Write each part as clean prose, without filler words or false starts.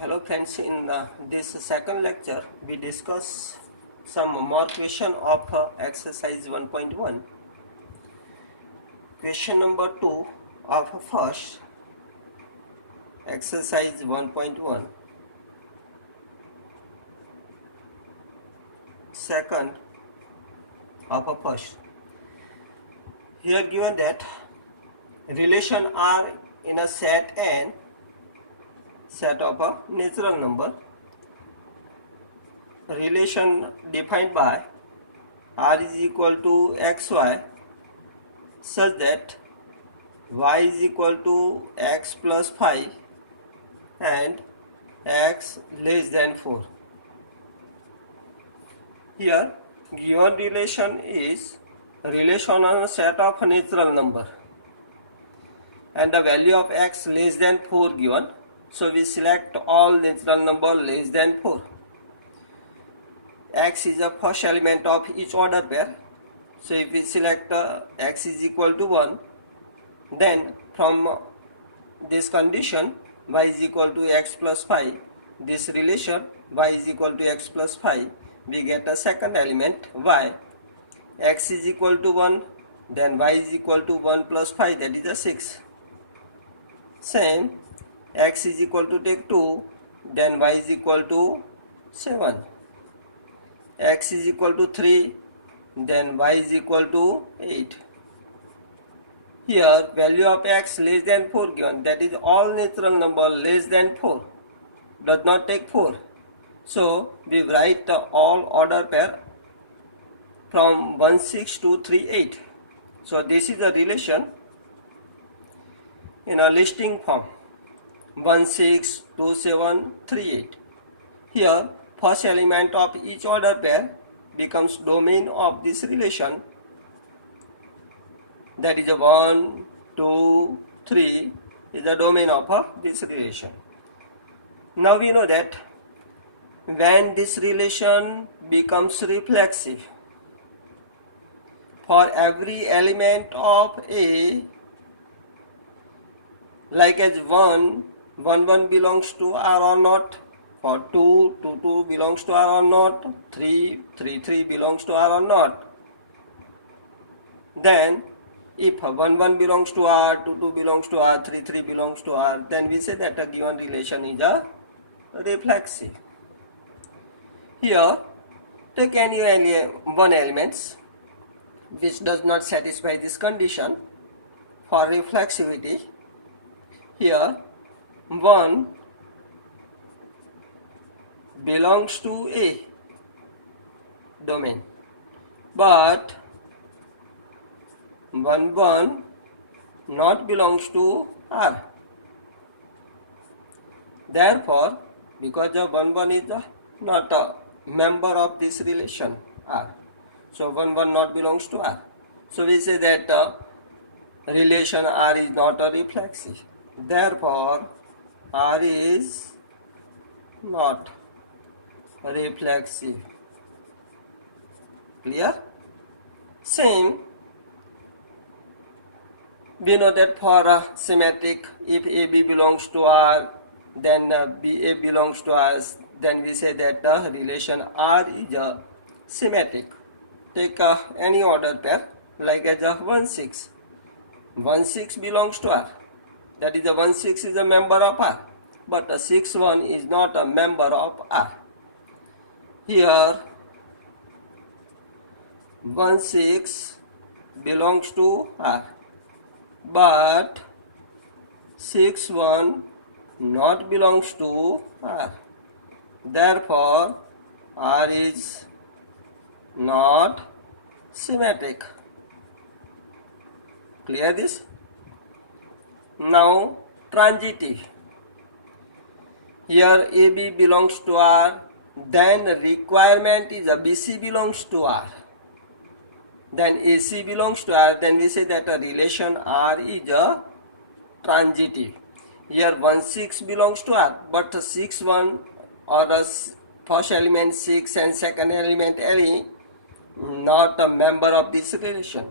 Hello friends, in this second lecture we discuss some more question of exercise 1.1. Question number 2 of first exercise 1.1. Second of first. Here given that relation R in a set N, set of a natural number, relation defined by R is equal to xy such that y is equal to x plus 5 and x less than 4. Here given relation is relation on a set of natural number and the value of x less than 4 given. So we select all natural number less than 4. X is the first element of each order pair. So if we select x is equal to 1, then from this condition y is equal to x plus 5, this relation y is equal to x plus 5, we get a second element y. X is equal to 1, then y is equal to 1 plus 5, that is a 6. Same, x is equal to take 2, then y is equal to 7. X is equal to 3, then y is equal to 8. Here value of x less than 4 given, that is all natural number less than 4, does not take 4. So we write the all order pair from 1 6 to 3 8. So this is the relation in a listing form 1 6 2 7 3 8. Here first element of each order pair becomes domain of this relation, that is a 1 2 3 is the domain of this relation. Now we know that when this relation becomes reflexive, for every element of A, like as 1 belongs to R or not, for 2 belongs to R or not, 3 belongs to R or not, then if 1 belongs to R, 2 belongs to R, 3 belongs to R, then we say that a given relation is a reflexive. Here take any one elements which does not satisfy this condition for reflexivity. Here 1 belongs to A domain, but 1 not belongs to R. Therefore, because the 1 is not a member of this relation R, so 1 not belongs to R. So we say that relation R is not a reflexive. Therefore, R is not reflexive. Clear? Same, we know that for symmetric, if AB belongs to R, then BA belongs to R, then we say that the relation R is symmetric. Take any order pair, like as 1 6. 1 6 belongs to R, that is 1 6 is a member of R, but 6 1 is not a member of R. Here 1 6 belongs to R, but 6 1 not belongs to R. Therefore, R is not symmetric. Clear this? Now transitive. Here AB belongs to R, then requirement is BC belongs to R, then AC belongs to R, then we say that a relation R is a transitive. Here 1 6 belongs to R, but 6 1 or the first element 6 and second element LE not a member of this relation.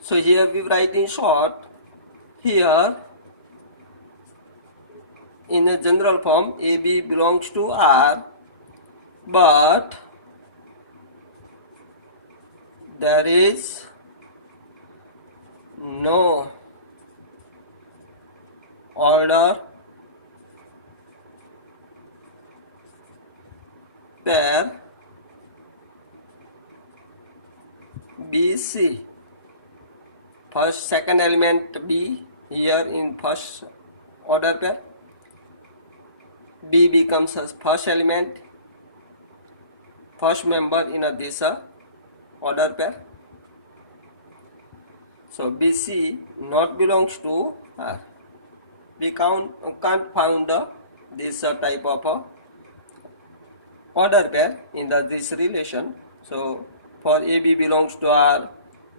So here we write in short, here in a general form AB belongs to R, but there is no order pair BC. Second element B here in first order pair. B becomes a first element, first member in this order pair. So BC not belongs to R. We can't find this type of order pair in this relation. So for AB belongs to R,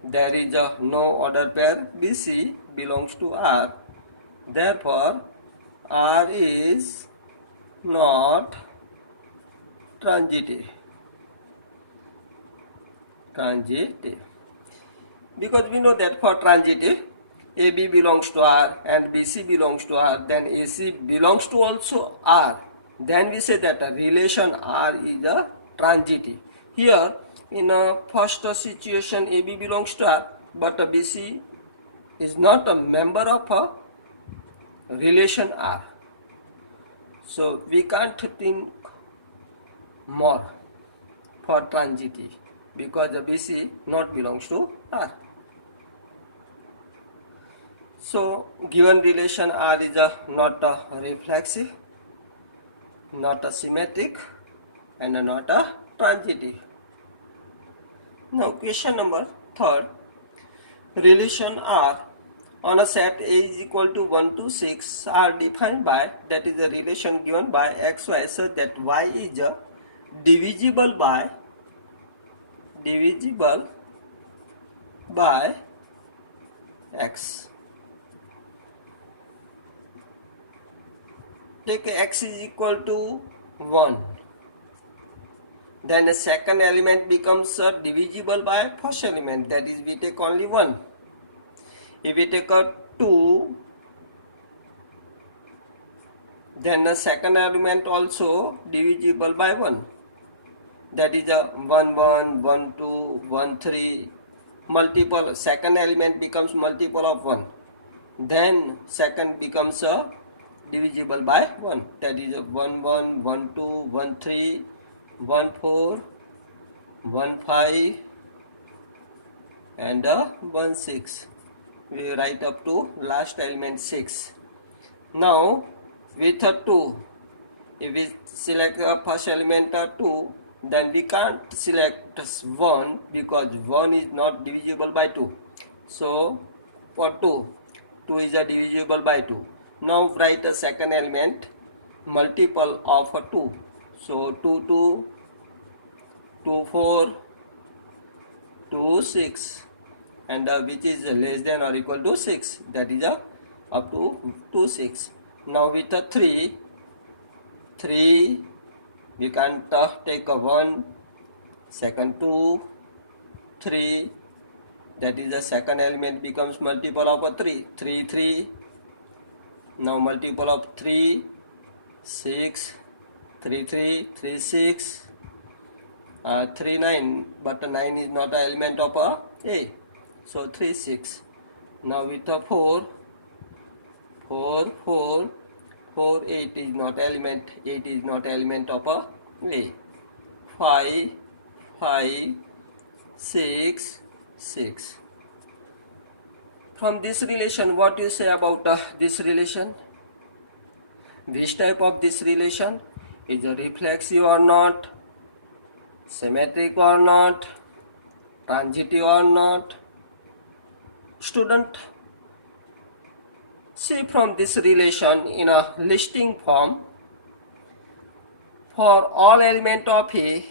there is no order pair BC belongs to R. Therefore, R is not transitive. Because we know that for transitive, AB belongs to R and BC belongs to R, then AC belongs to also R. Then we say that a relation R is a transitive. Here, in a first situation, AB belongs to R, but BC is not a member of a relation R. So we can't think more for transitive because the BC not belongs to R. So given relation R is not reflexive, not symmetric, and not transitive. Now question number 3. Relation R on a set A is equal to 1 to 6 are defined by, that is a relation given by xy such that y is divisible by x. Take x is equal to 1. Then the second element becomes divisible by first element, that is we take only 1. If we take a 2, then the second element also divisible by 1. That is a 1 1, 1 2, 1 3. Multiple, second element becomes multiple of 1. Then second becomes divisible by 1. That is a 1 1, 1 2, 1 3, 1 4, 1 5, and 1 6. We write up to last element 6. Now with a 2, if we select first element 2, then we can't select 1 because 1 is not divisible by 2. So for 2 is divisible by 2. Now write a second element multiple of 2. So 2 2, 2 4, 2 6, and which is less than or equal to 6, that is up to 2 6. Now with a 3 we can take a 1, second 2, 3, that is the second element becomes multiple of a 3, 3 3. Now multiple of 3, 6, 3 3, 3 6, 3 9, but 9 is not an element of A, so 3 6. Now with a 4 4 8 is not element, 8 is not element of A. 5 5 6 6. From this relation, what you say about this relation? Which type of this relation? Is it reflexive or not? Symmetric or not? Transitive or not? Student, see from this relation in a listing form, for all element of A,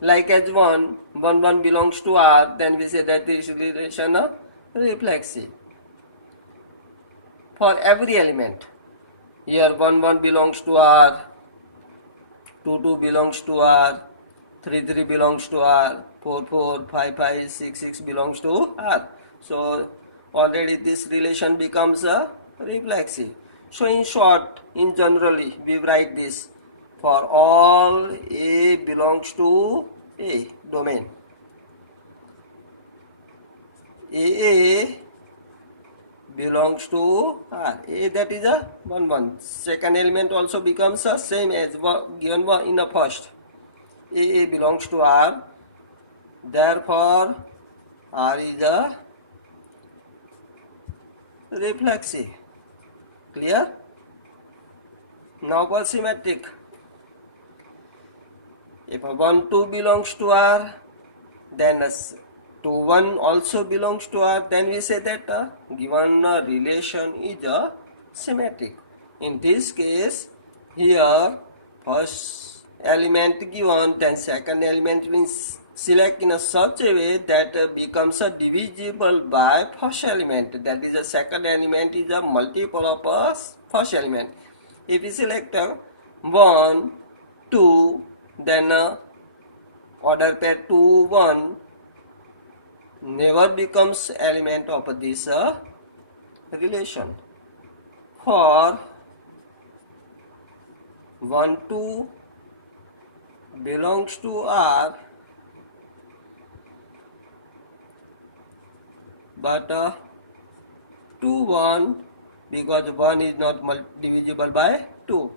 like as 1 1 belongs to R, then we say that this relation reflexive. For every element, here 1 1 belongs to R, 2 2 belongs to R, 3 3 belongs to R, 4 4, 5 5, 6 6 belongs to R. So already this relation becomes reflexive. So in short, in generally, we write this for all A belongs to A domain. A belongs to R. A, that is a 1 1. Second element also becomes the same as given in the first. A belongs to R. Therefore, R is a reflexive. Clear? Now for symmetric. If a 1 2 belongs to R, then 2 1 also belongs to R, then we say that given relation is symmetric. In this case, here first element given, then second element means select in a such a way that becomes divisible by first element. That is, the second element is a multiple of first element. If we select 1 2, then order pair 2 1 never becomes element of this relation. For 1 2 belongs to R, but 2 1, because 1 is not divisible by 2.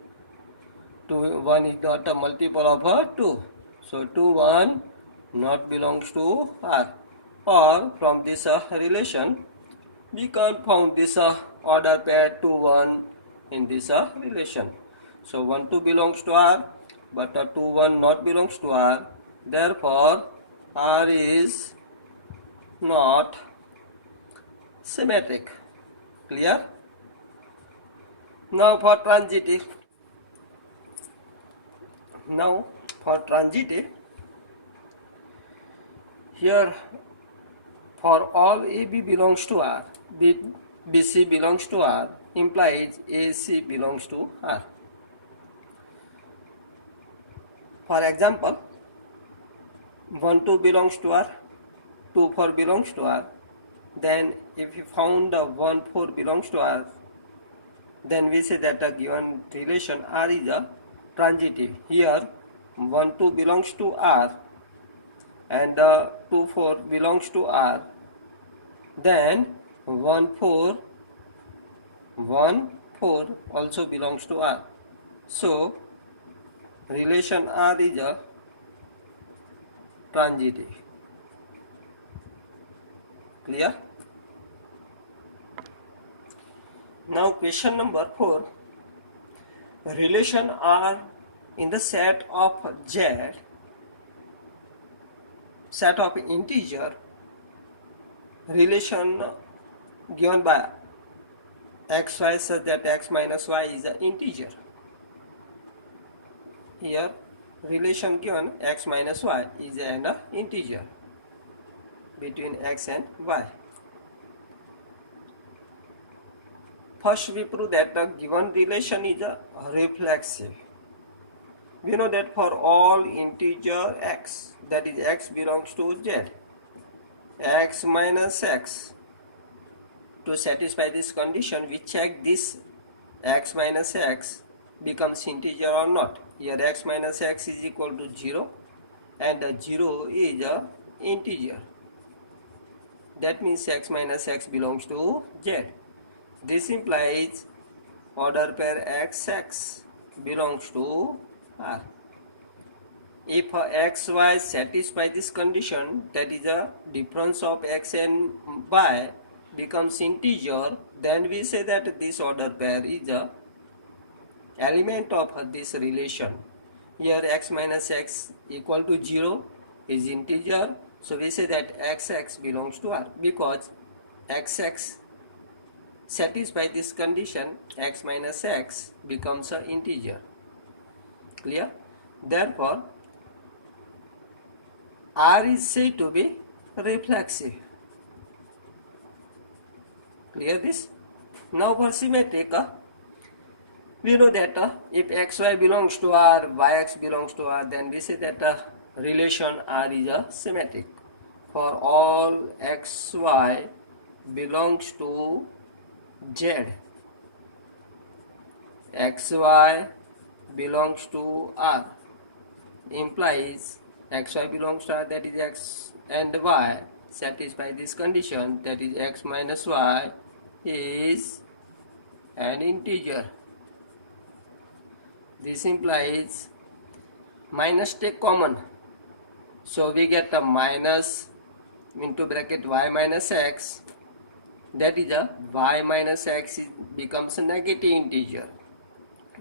1 is not a multiple of 2. So 2 1 not belongs to R. Or from this relation, we can found this order pair 2 1 in this relation. So 1 2 belongs to R, but 2 1 not belongs to R. Therefore, R is not symmetric. Clear? Now for transitive. Here for all AB belongs to R, BC belongs to R, implies AC belongs to R. For example, 1 2 belongs to R, 2 4 belongs to R. Then if we found 1 4 belongs to R, then we say that a given relation R is a transitive. Here 1 2 belongs to R and 2 4 belongs to R. Then 1 4 also belongs to R. So relation R is a transitive. Clear? Now question number 4. Relation R in the set of Z, set of integer, relation given by x y such that x minus y is an integer. Here relation given x minus y is an integer between x and y. First we prove that the given relation is a reflexive. We know that for all integer x, that is x belongs to z, x minus x, to satisfy this condition we check this x minus x becomes integer or not. Here x minus x is equal to 0 and 0 is a integer. That means x minus x belongs to z. This implies order pair xx belongs to R. If xy satisfy this condition, that is a difference of x and y becomes integer, then we say that this order pair is a element of this relation. Here x minus x equal to 0 is integer, so we say that xx belongs to R because xx satisfy this condition, x minus x becomes an integer. Clear? Therefore, R is said to be reflexive. Clear this? Now for symmetric, we know that if xy belongs to R, yx belongs to R, then we say that relation R is a symmetric. For all xy belongs to Z, xy belongs to R implies xy belongs to R, that is x and y satisfy this condition, that is x minus y is an integer. This implies minus take common, so we get a minus into bracket y minus x, that is a y minus x becomes a negative integer.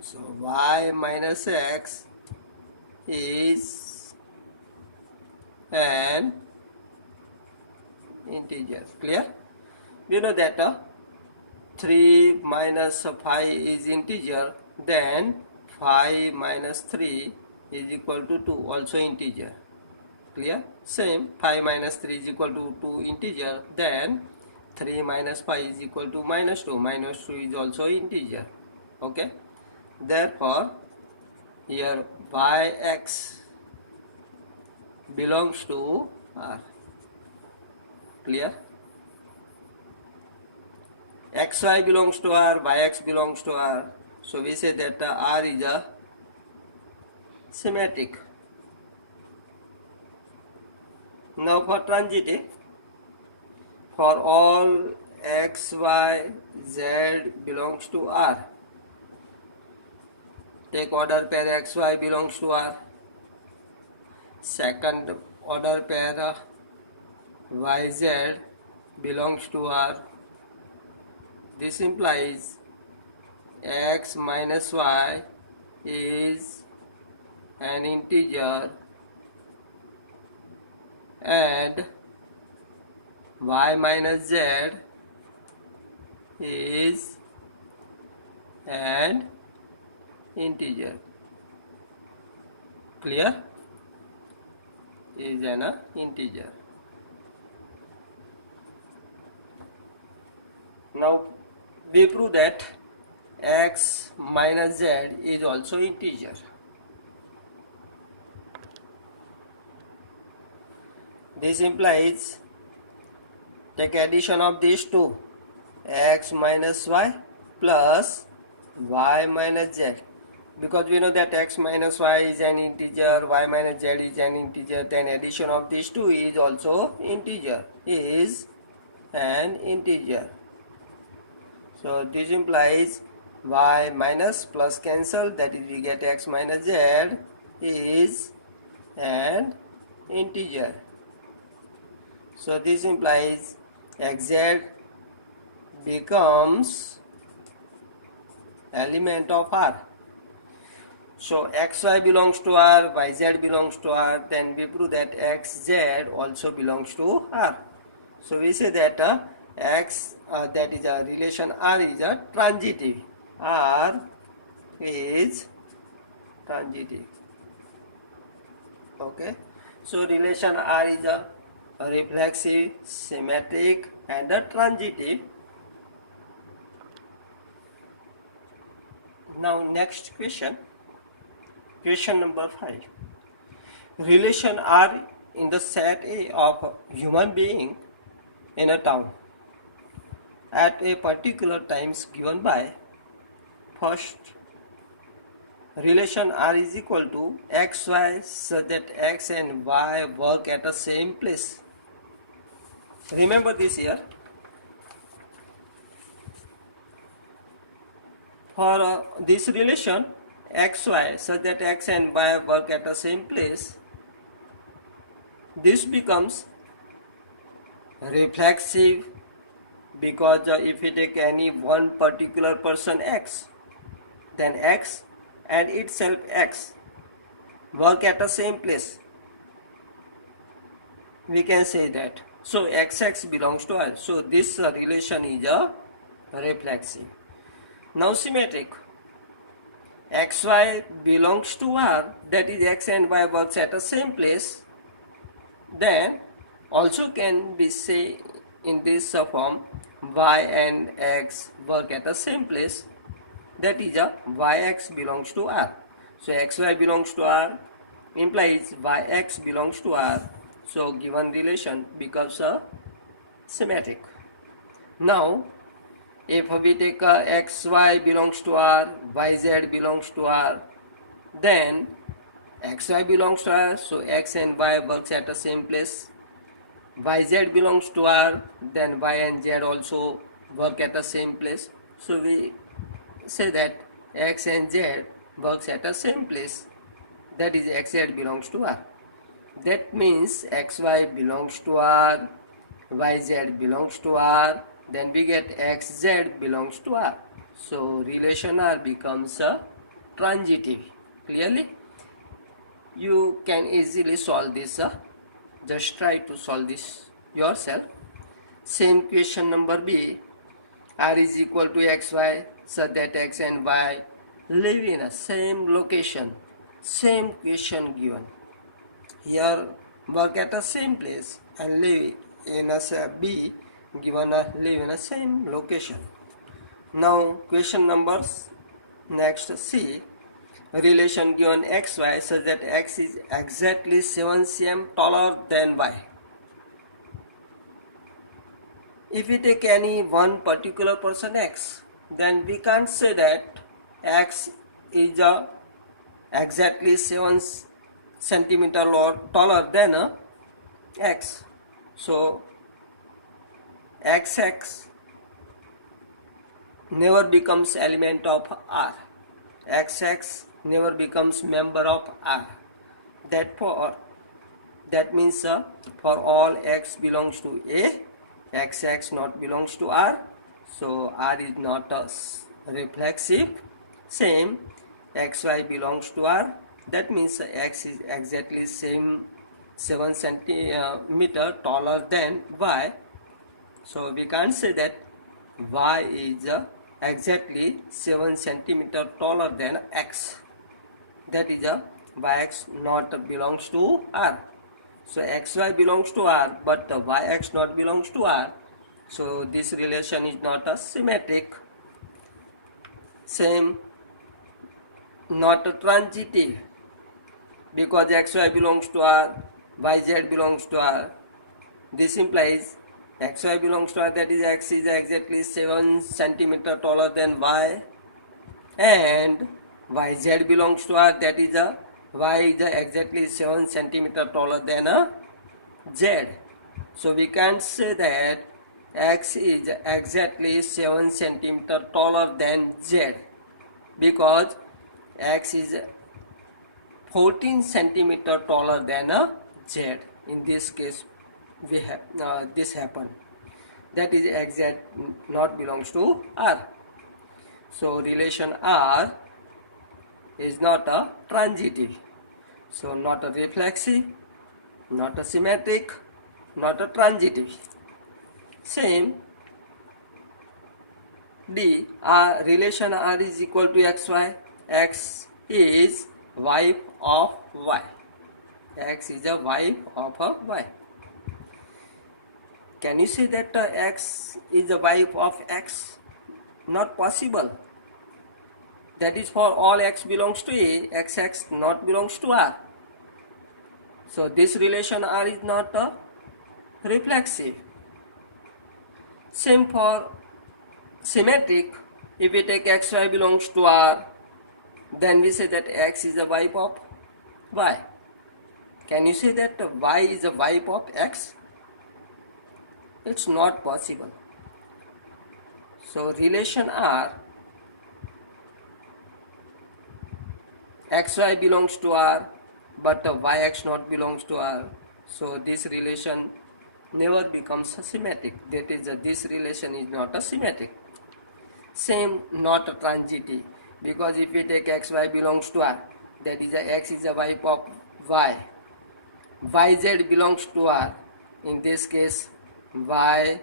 So y minus x is an integer. Clear? We know that 3 minus 5 is integer, then 5 minus 3 is equal to 2, also integer. Clear? Same, 5 minus 3 is equal to 2 integer, then 3 minus 5 is equal to minus 2. Minus 2 is also integer. Okay? Therefore, here yx belongs to R. Clear? xy belongs to R, yx belongs to R. So we say that R is a symmetric. Now for transitive, for all x, y, z belongs to R, take order pair x, y belongs to R. Second order pair y, z belongs to R. This implies x minus y is an integer and y minus z is an integer. Clear? Is an integer. Now we prove that x minus z is also integer. This implies take addition of these two, x minus y plus y minus z, because we know that x minus y is an integer, y minus z is an integer, then addition of these two is also integer, is an integer. So this implies y minus plus cancel, that is we get x minus z is an integer. So this implies xz becomes element of R. So xy belongs to R, yz belongs to R, then we prove that xz also belongs to R. So we say that that is a relation R is a transitive. R is transitive. Okay. So relation R is a reflexive, symmetric and a transitive. Now next question. Question number 5. Relation R in the set A of human being in a town at a particular times given by, first, relation R is equal to xy such that x and y work at the same place. Remember this here. For this relation xy such that x and y work at the same place, this becomes reflexive, because if we take any one particular person x, then x and itself x work at the same place, we can say that. So xx belongs to R. So this relation is a reflexive. Now symmetric, xy belongs to R, that is x and y works at the same place, then also can be say in this form, y and x work at the same place, that is a yx belongs to R. So xy belongs to R implies yx belongs to R. So given relation becomes a symmetric. Now If we take xy belongs to R, yz belongs to R, then xy belongs to R, so x and y works at the same place. Yz belongs to R, then y and z also work at the same place. So we say that x and z works at the same place, that is xz belongs to R. That means xy belongs to R, yz belongs to R, then we get xz belongs to R. So relation R becomes a transitive. Clearly? You can easily solve this. Just try to solve this yourself. Same question number B. R is equal to xy such that x and y live in a same location. Same question given. Here work at the same place and live in a B given live in a same location. Now question numbers next C. Relation given xy such that x is exactly 7 cm taller than y. If we take any one particular person x, then we can't say that x is exactly 7 centimeter or taller than x. So xx never becomes element of R. Xx never becomes member of R. That means for all x belongs to A, xx not belongs to R. So R is not reflexive. Same, xy belongs to R. That means x is exactly same 7 centimeter taller than y. So we can't say that y is exactly 7 centimeter taller than x. That is yx not belongs to R. So xy belongs to R, but yx not belongs to R. So this relation is not symmetric. Same, not transitive, because xy belongs to R, yz belongs to R. This implies xy belongs to R, that is x is exactly 7 centimeter taller than y, and yz belongs to R, that is y is exactly 7 centimeter taller than z. So we can't say that x is exactly 7 centimeter taller than z, because x is 14 centimeter taller than z. In this case we have this happen, that is xz not belongs to R. So relation R is not a transitive, so not a reflexive, not a symmetric, not a transitive. Same D, relation R is equal to xy. X is wife of y. X is a wife of a y. Can you say that x is the wife of x? Not possible. That is for all x belongs to A, xx not belongs to R. So this relation R is not reflexive. Same for symmetric. If we take xy belongs to R, then we say that x is the wife of y. Can you say that y is the wife of x? It's not possible. So relation R, xy belongs to R, but yx not belongs to R. So this relation never becomes symmetric. That is, this relation is not symmetric. Same, not a transitive, because if we take xy belongs to R, that is x is a wife of y. Yz belongs to R. In this case, y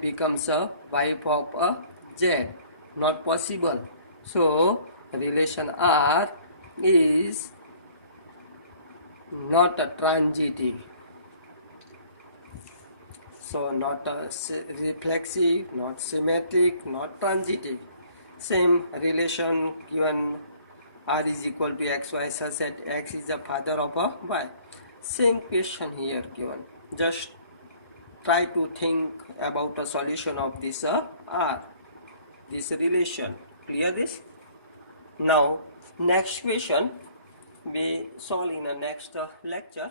becomes a wife of a z. Not possible. So relation R is not a transitive. So not reflexive, not symmetric, not transitive. Same relation given R is equal to xy such that x is the father of a y. Same question here given. Just try to think about a solution of this R, this relation. Clear this? Now next question we solve in the next lecture.